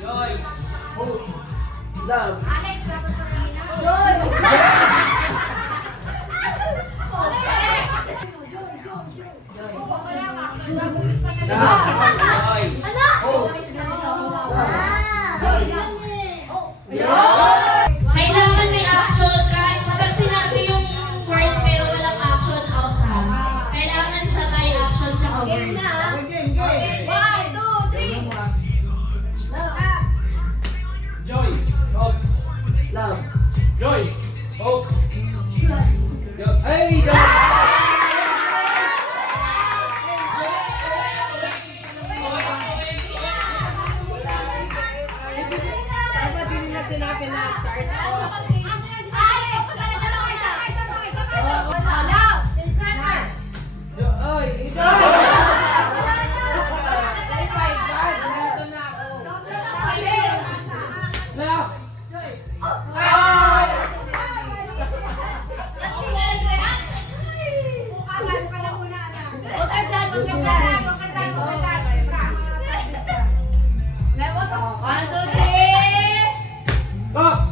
Joy. Hope. Love. Alex, dapat Joy. Joy. Kailangan may action kahit kapag sinabi yung word pero walang action out ha. Kailangan sabay action tsaka word. One, two, three. Joy. Hope. Love. Joy. Hope. Joy. Ay, Joy. Dapat din nila sinabi na start. Oy, ikaw! Five guard, dito na ako. Love. One, two, three. Hope.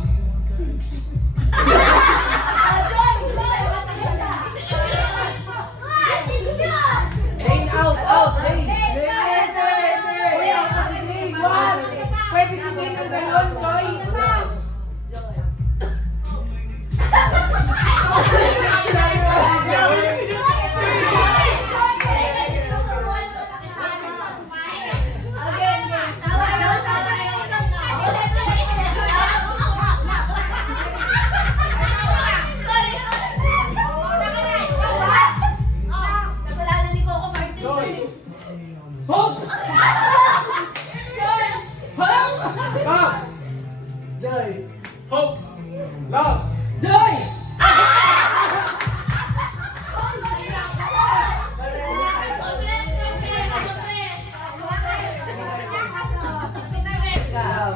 Lane out, out, lane. Uy, ako si Dave. One. Pwede si Dave ang galon, Joy. Joy. Hope. Love. Joy. Hope. Love. Joy.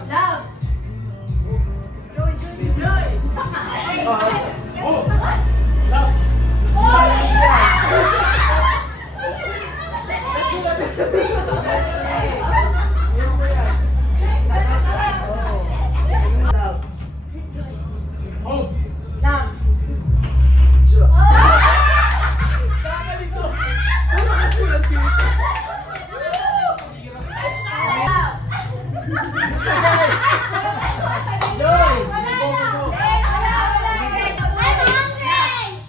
Love. Hope. Love. Love. Hope. Love.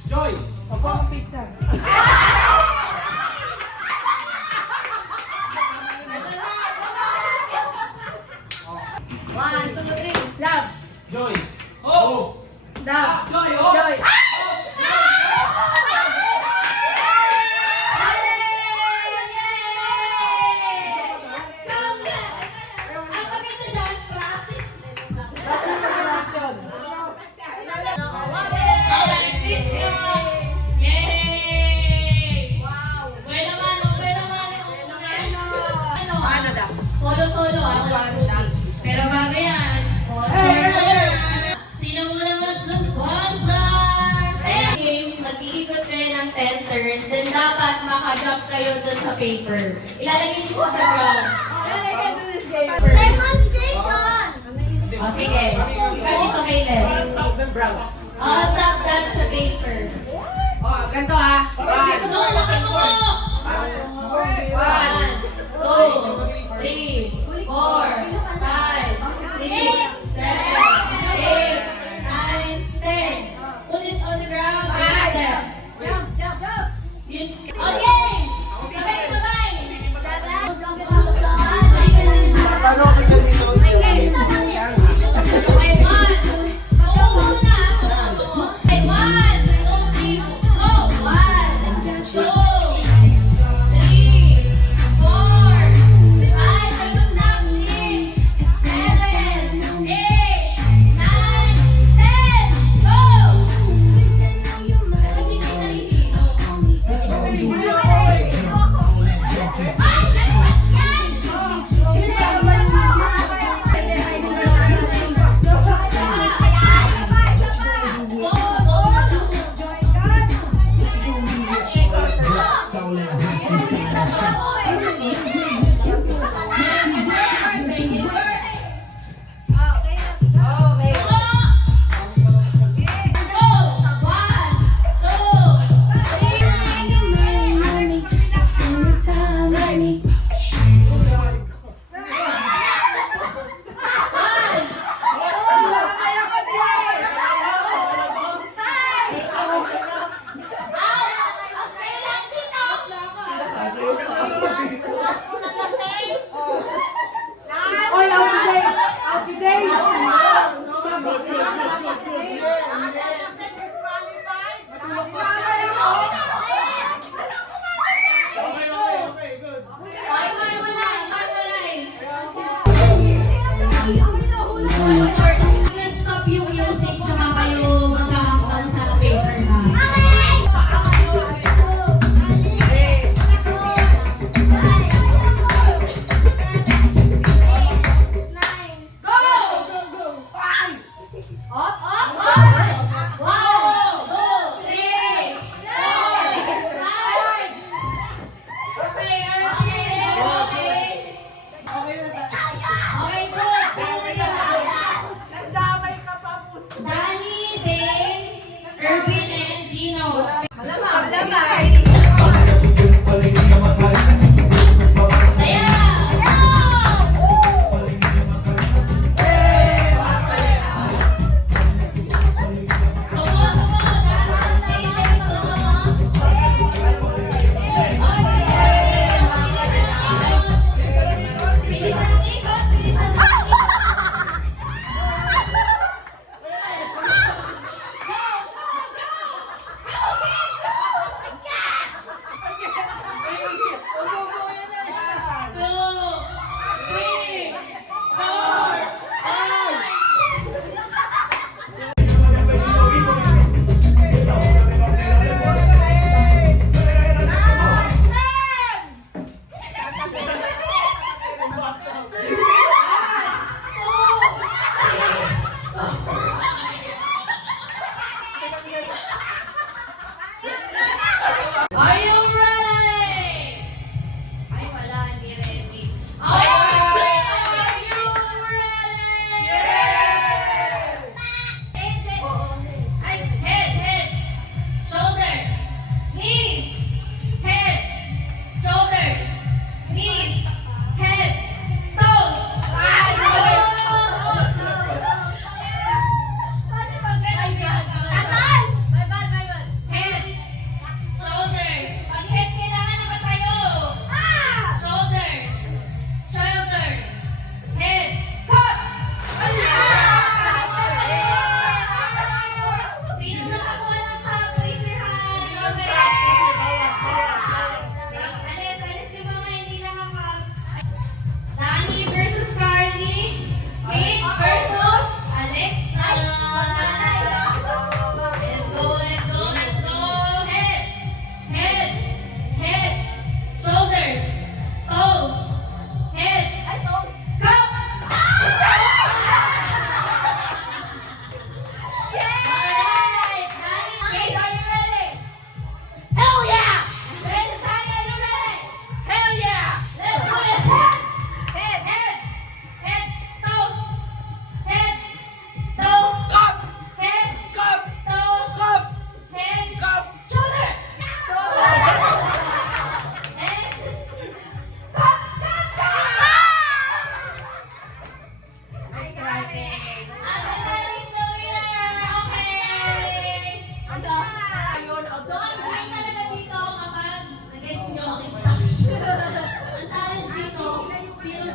Joy. Ako ang pizza. One, two, three. Love. Joy. Hope. Love. Joy. Hope. Joy. Ang maganda dyan, practice. Action. Yay! Wow. Buena mano, buena mano. Ano daw? Solo-solo ako. Pero bago yan, sponsor muna. Sino muna magsusponsor? Game, mag-iikot kayo ng 10 turns, then dapat makajump kayo dun sa paper. Ilalagay niyo sa ground. Demonstration! O sige, ikaw dito, Caleb. Brown. Stop that sa paper. Oh, ganito ha. One. No, makatungo! 1, 2, 3, 4, 5, 6, 7, 8, 9, 10. Put it on the ground and step. Jump, jump, jump! Okay! Sabay-sabay! Paano ako ganito? Okay, one. Tungo muna. Tungo. Okay, 1, 2, 3, go! 1, 2, 3, 4,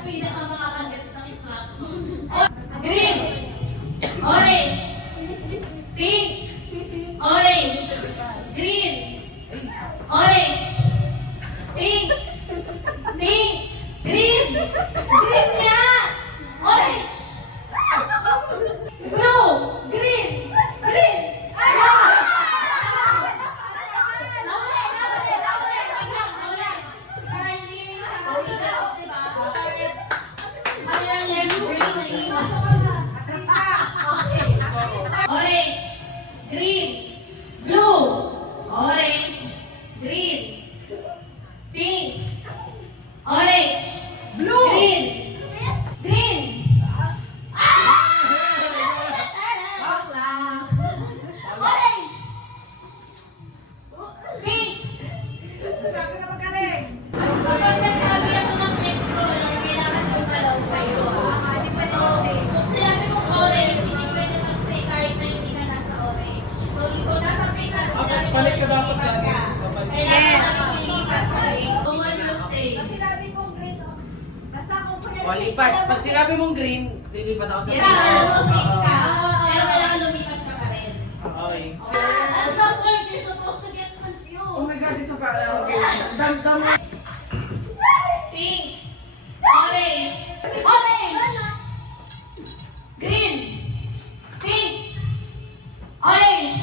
pinakamakakagets ng infraction. Green. Orange. Pink. Orange. Green. Orange. Pink. Pink. Green. Green nga. Orange. Blue. Green. Green. Orange, green, blue, orange, green, pink, orange, blue, green, green. Orange, pink. Kapag nagsabi ako ng next color, kailangan kong malaw kayo. So, kung sinabi mong orange, hindi pwede mag-stay kahit na hindi ka nasa orange. So, kung nasa pink ka, sinabi ko Balik ka dapat lilipat lagi. ka. Kailangan na lilipat ka. Kung one will stay. O, lipat. Pag sinabi mong green, lilipat ako sa Diba, alam mo, safe ka. Pero kailangan lumipat ka pa rin. Okay. At some point, you're supposed to get confused. Oh my God, isa pa. Okay. Damdam mo. Pink, orange, orange, green, pink, orange.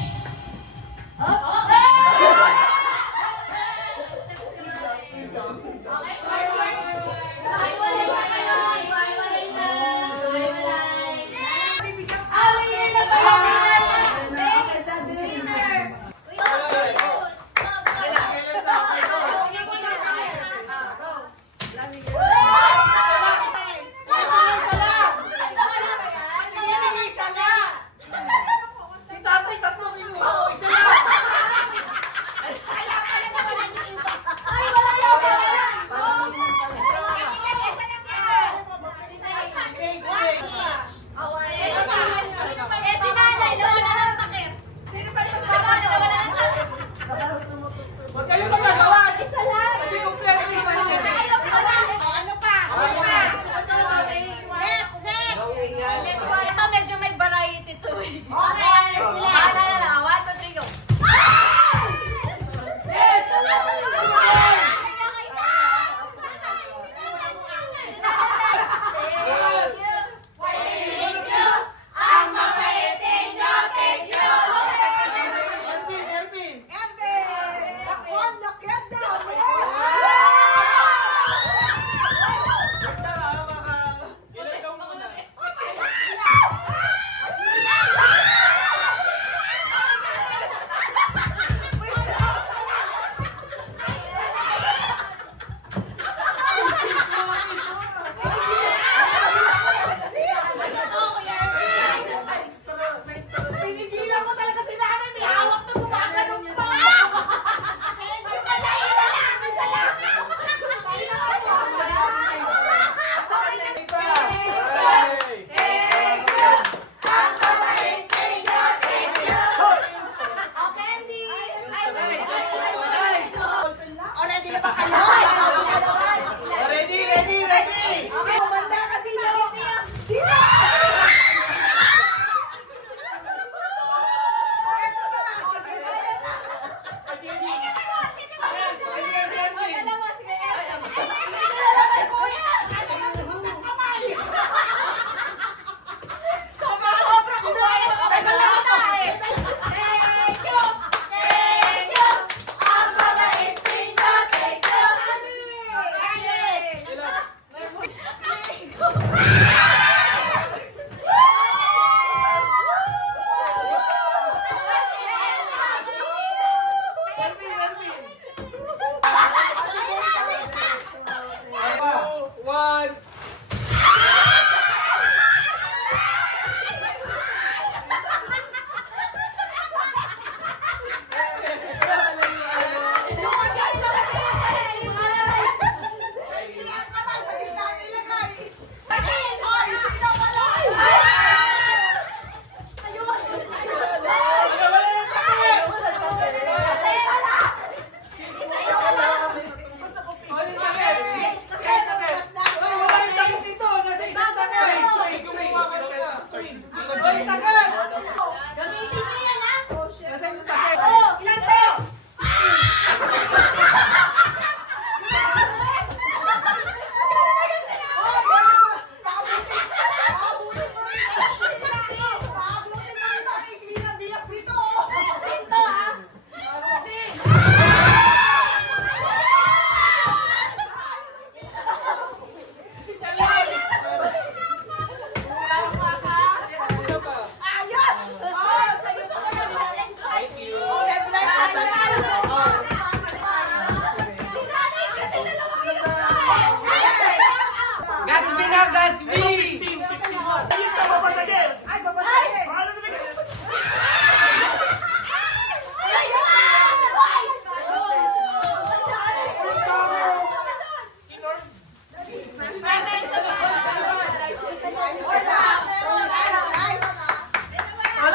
Gaspi na, Gaspi! 15. Sige ka babasagin. Ay, babasagin. Paano nila?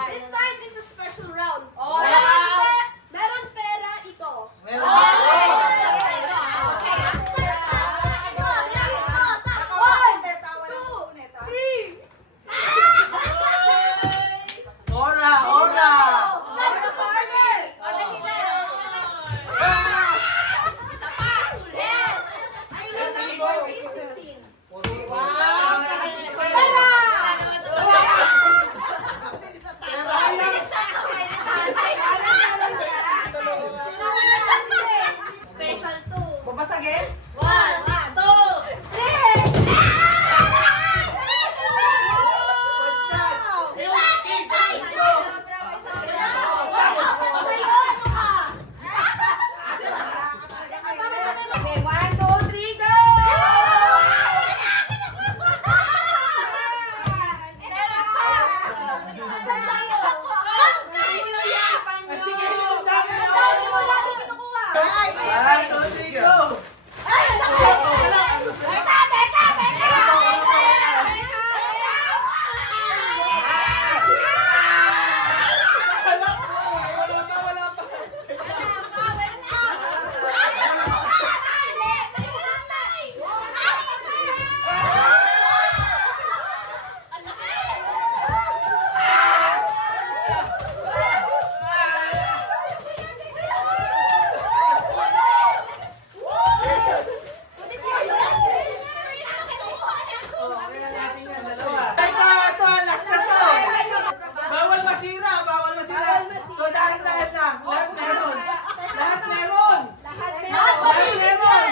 This time is a special round. Oh. Meron pera ito. Ora, ora. That's the corner. Yes. Special 2. Babasagin? 1, 2, 3. Okay, 1, 2, 3, go! Sige, yung dami na. Ay! 1, 2, 3, go. Wala pa, wala pa. Ito, last na to. Bawal masira, bawal masira. So, dahan-dahan lang. Lahat meron. Lahat meron. Lahat meron.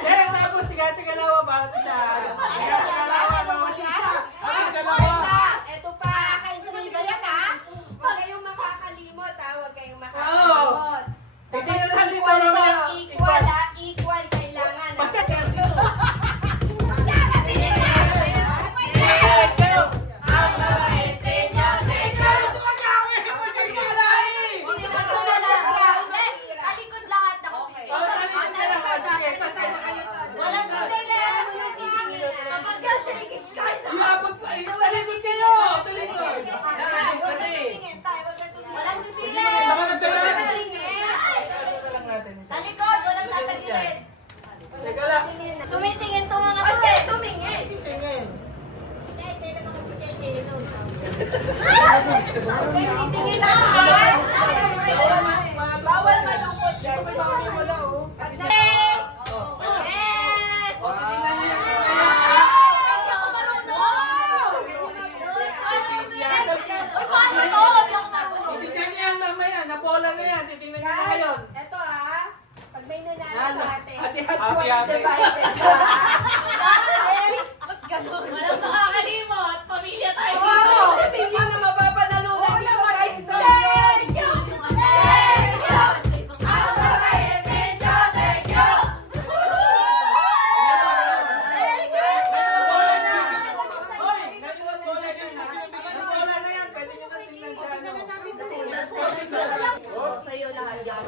Eh, tapos tiga-tigalawa bawat isa. Tiga-tigalawa bawat isa. Ang dalawa. Ito pa, kaintriga yan ha. Huwag kayong makakalimot ha, huwag kayong Oo. makakalimot. Titignan natin dito Equal mamaya. to equal ha, equal kailangan. ha. Basta- Alikod lahat ako. Walang sisilan. Iabot pa. Talikod kayo. Talikod. Walang sisilan. lang natin. Sa likod, walang tatagilid. Teka lang. Tumitingin to mga to eh. Tumingin. Tingin. Tingin na ha. Bawal malungkot guys. Wala, oh. Kasi, Yes! O, titignan niyo. hindi ako marunong. Uy, paano to? Hindi ako marunong. Titignan niyo yan mamaya. Nabola na yan. Titignan niyo na ngayon. Eto ha. Pag may nanalo Yan. sa atin. Hati-hati. Divided ha. Ba't ganun? Walang makakalimot. Pamilya tayo Oo! dito. Bilyon na mapapanalunan dito guys. Thank you. Hoy, ngayon bola yan. Nabola na yan. Pwede niyo na tingnan sa ano. Sa'yo lahat yan.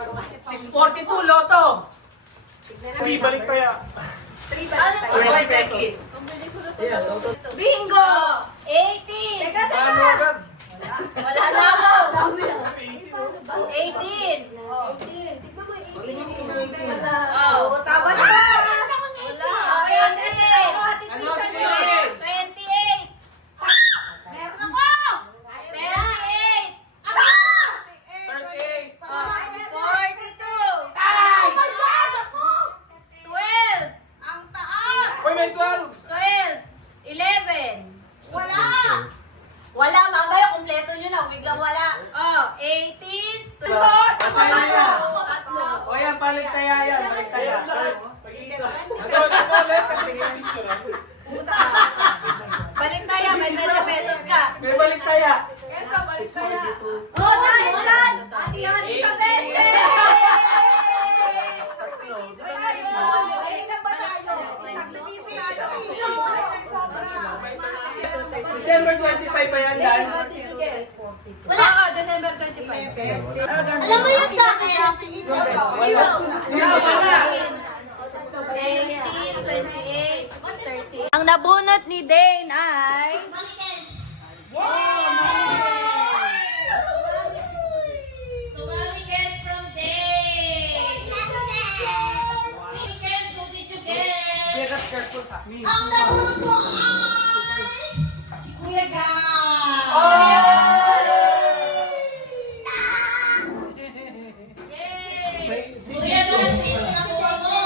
642 loto. Uy, balik pa yan. Bingo! 18! Teka, Paano teka. agad? Wala na ako! 18. Oh. 18. Tignan mo 18. Wala. Oh. Oo, tama na. Wala. 28. Ano, sige. 28. Meron ako! 38. 38. 42. Ay! Oh my God! Ako! 12. Ang taas! Uy, may 12. 12. 11. Wala! Wala, mamaya kumpleto nyo na. Biglang wala. Oh, 18. Basta na yan. Tatlo. O yan, palit kaya yan. Palit kaya. Pag-isa. Balik tayo, may 20 pesos ka. May balik kaya. Eto, balik saya. Oh, ulan! Hati-hati sa 20! Ay, ilan ba tayo? Ilang piso tayo? December 25 pa yan, Dan? Wala ka, December 25. Alam mo yun sa akin? Wala. 18, 28, 30. Ang nabunot ni Dane ay... Tumami gets from Day. Three weekends, who did you get? Ang nabunot ko ay si Kuya Gab. Kuya Gab, sino nakuha mo?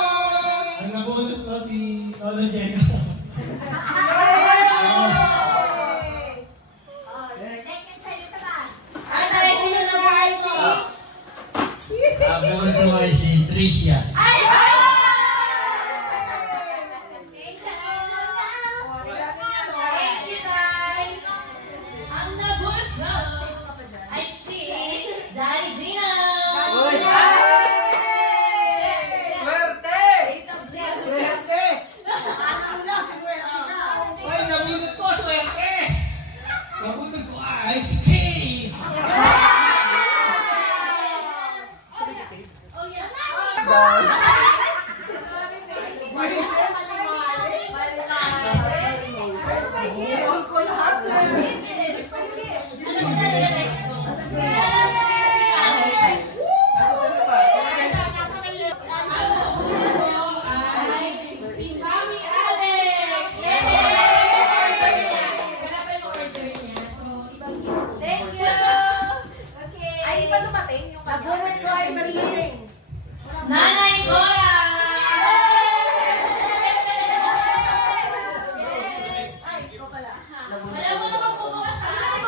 Ang nabunot ko si Lolo Jenna. Atay, sino nakuha mo? Ang nabunot ko ay si Tricia. Ay! Thank you, Tay. Ang nabunot ko ay si Daddy Dino. Swerte! Swerte! Ay, nabunot ko, swerte! Nabunot ko ay si Kay. Oh, yeah. Buhol ko lahat. Alam mo na realize ko. Alam mo sino si Kay? Tapos ano pa? Ang nabunot ko ay si Mami Alex. Yes! Wala pa yung order niya. So, ibang gift. Thank you! Ay, di pa dumating yung kanya? Nabunot ko ay Marilyn. Nanay Cora! Ay, ikaw pala. Wala mo naman kumuha sa akin.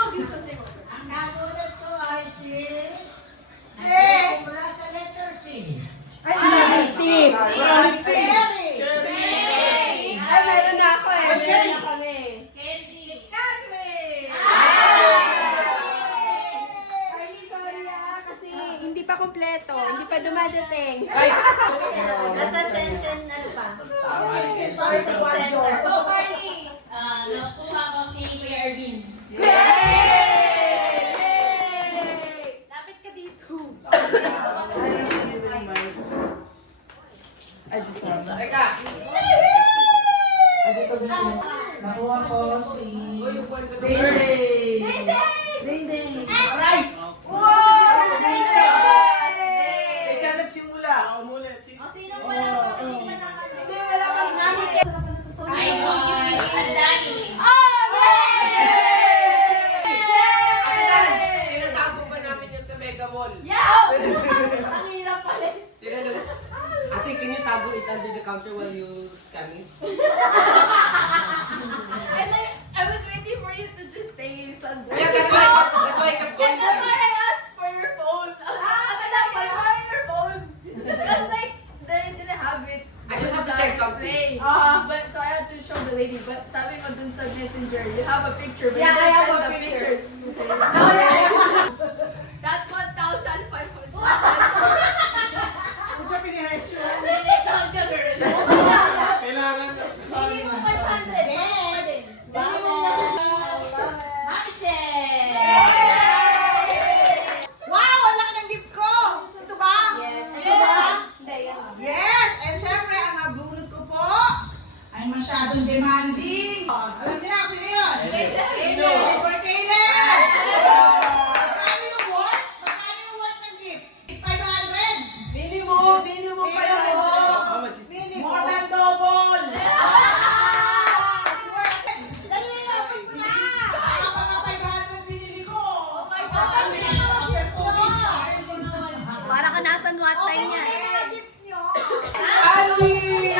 Ang nabunod ko ay si... Mula sa letter C. Maraming si. Ay, meron na ako eh. Meron na kami. Candy. Carly! Carly, sorry kasi hindi pa kompleto, hindi pa dumadating. Nasa Shenzhen, ano pa? Center. Go, Carly! Nakuha ko si Kuya Ervin. Lapit ka dito. Nakuha ko si... Ding-ding! Ding-ding! Aray! Eh, siya nagsimula. Ako muna. O, sino wala ko? Hindi pa Ay, ang dami. Tinatago pa namin yan sa Mega Mall. Ang hirap pala. Tinanong, Ate, can you tago it under the counter while you scanning? I was waiting for you to just stay somewhere. Yeah, that's why I kept going. That's why I asked for your phone. Why your phone? Because like, they didn't have it. I just have to check something. But so I had to show the lady. But sabi mo dun sa messenger, you have a picture. But Yeah, you I didn't have send a the picture. pictures. That's 1,500. Kung siya piniresyo. Count ka, girl. Kailangan. Hindi mo 500. Mami Che! Wow! Ang laki ng gift ko! Ito ba? Yes. Hindi, yan. Yes! And syempre, ang nabunod ko po ay masyadong demanding. Alam niyo na kung sino yun? For Caleb! Magkano yung worth? Magkano yung worth ng gift? 500! Minimum pa yan. How much is this? More than double! Baka pa nga 500 binili ko! After 2 days pa. Para ka nasa nuwatay niya. Gifts nyo! Ali!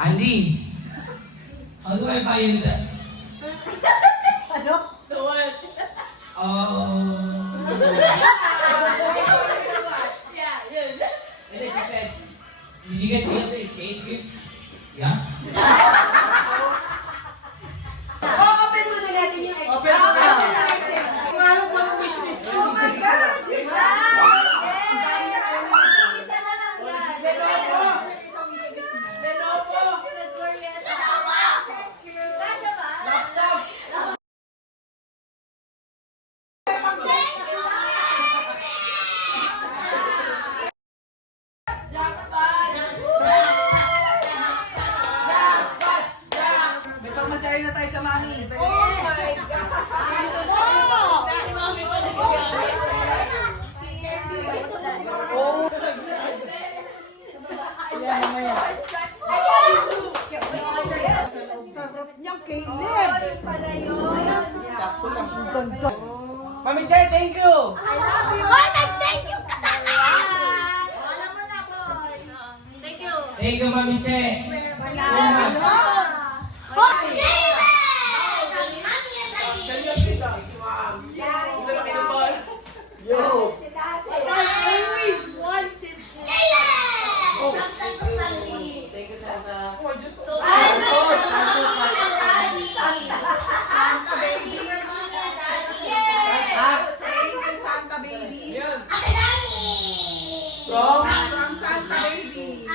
Andy, how do I buy you that? The one. Oh. Yeah, yun. And then she said, did you get me the exchange gift? Yeah? Open muna natin yung extra. Open mo na. Paano mas wish list ko? Oh my God! Wow! Yes! Isa na lang yan. Sarap niyang Caleb. Ang ganda. Mami Che, thank you! Thank you ka sa akin! Thank you. Thank you, Mami Che. So much. Yo! Thank you, Santa. Oh, Diyos ko. Thank you, Santa Baby. Yan. From Santa Baby.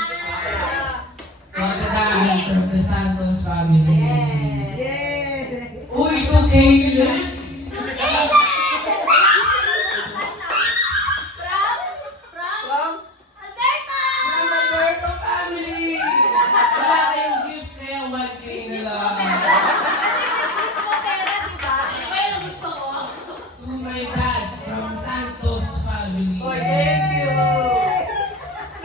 Pagkadaan from the Santos family. Yeah. Uy, ito Caleb! From? From Alberto family! Wala kayong gift kaya 1K na lang. To my dad from Santos family. Oh, thank you.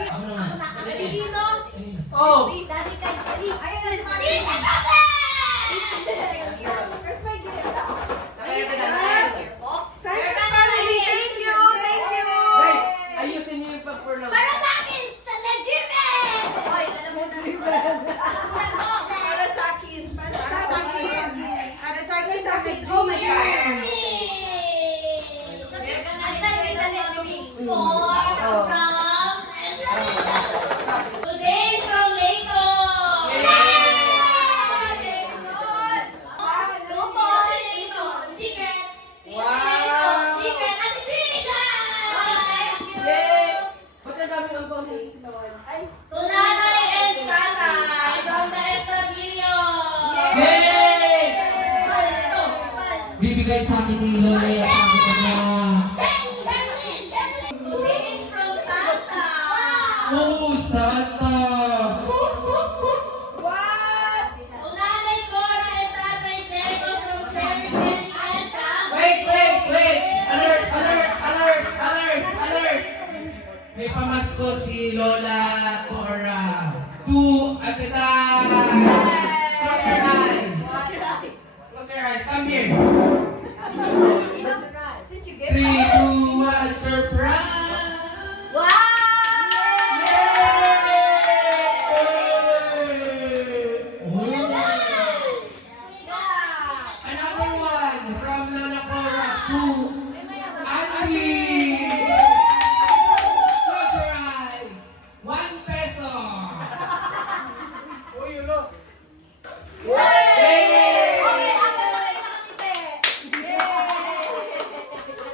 Ako naman. Kanina. Oh! Thank you. Guys, ayusin niyo yung papur lang. Para sa akin, sa Legimen! Hoy, alam mo na. Para sa akin. Para sa akin. Para sa akin, sa akin. Oh my God. Today from Lego! Secret! Wow! Secret! At Ba't ang dami ang pang To Nanay and Tatay from the Establios! Yay! Bibigay sa akin ni Lola yung sabi ko niya. Today from Santa! Oh, Santa! To Nanay Cora and Tatay Diego from Cherry Penny and Camp! Wait! Alert! May pamasko si Lola Cora. 2 at a time! Close your eyes! Come here! 3, 2, 1, surprise! Wow! Another one from Lola Cora to Andy. Close your eyes. 1 peso. Uy, yun o.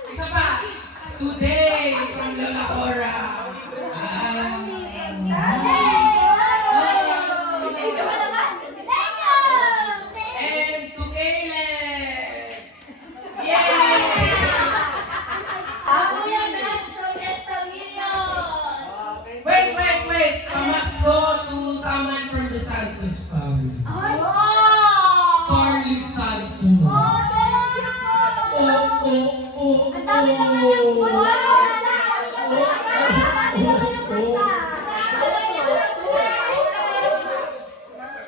Isa pa. Today from Lola Cora. And to Caleb. Yay! Ako yung dance from Establios! Wait. Pamasko to someone from the Santos family. Carly Santos.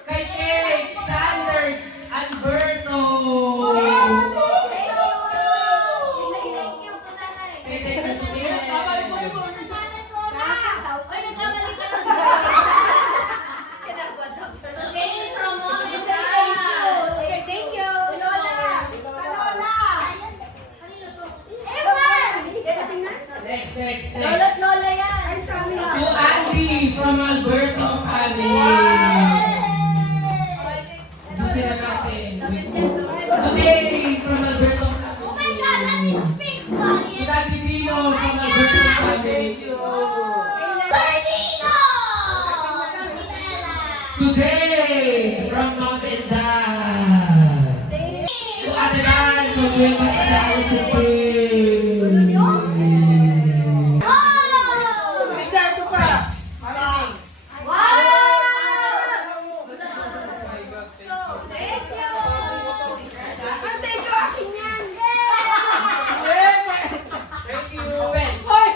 Kay Eric, Sander, Alberto. Say thank you to Caleb. Today from Mom and Dad! Thank you. Next. Lola yan. To Andy from Alberto family. Busin na natin. Today from Alberto Oh my God, that is family. big To body! Daddy Dino from Alberto family. Tornado! Today from Mom and Dad. To Ate Dan from Nueva Ecija City. Lisa, ito pa. Thanks. Wow! Oh my God, thank you. Thank you. Thank you. Open. Hoy!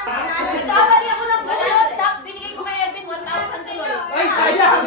Nagkamali ako ng bunot. Binigay ko kay Ervin 1,000 tuloy. Ay, sayang!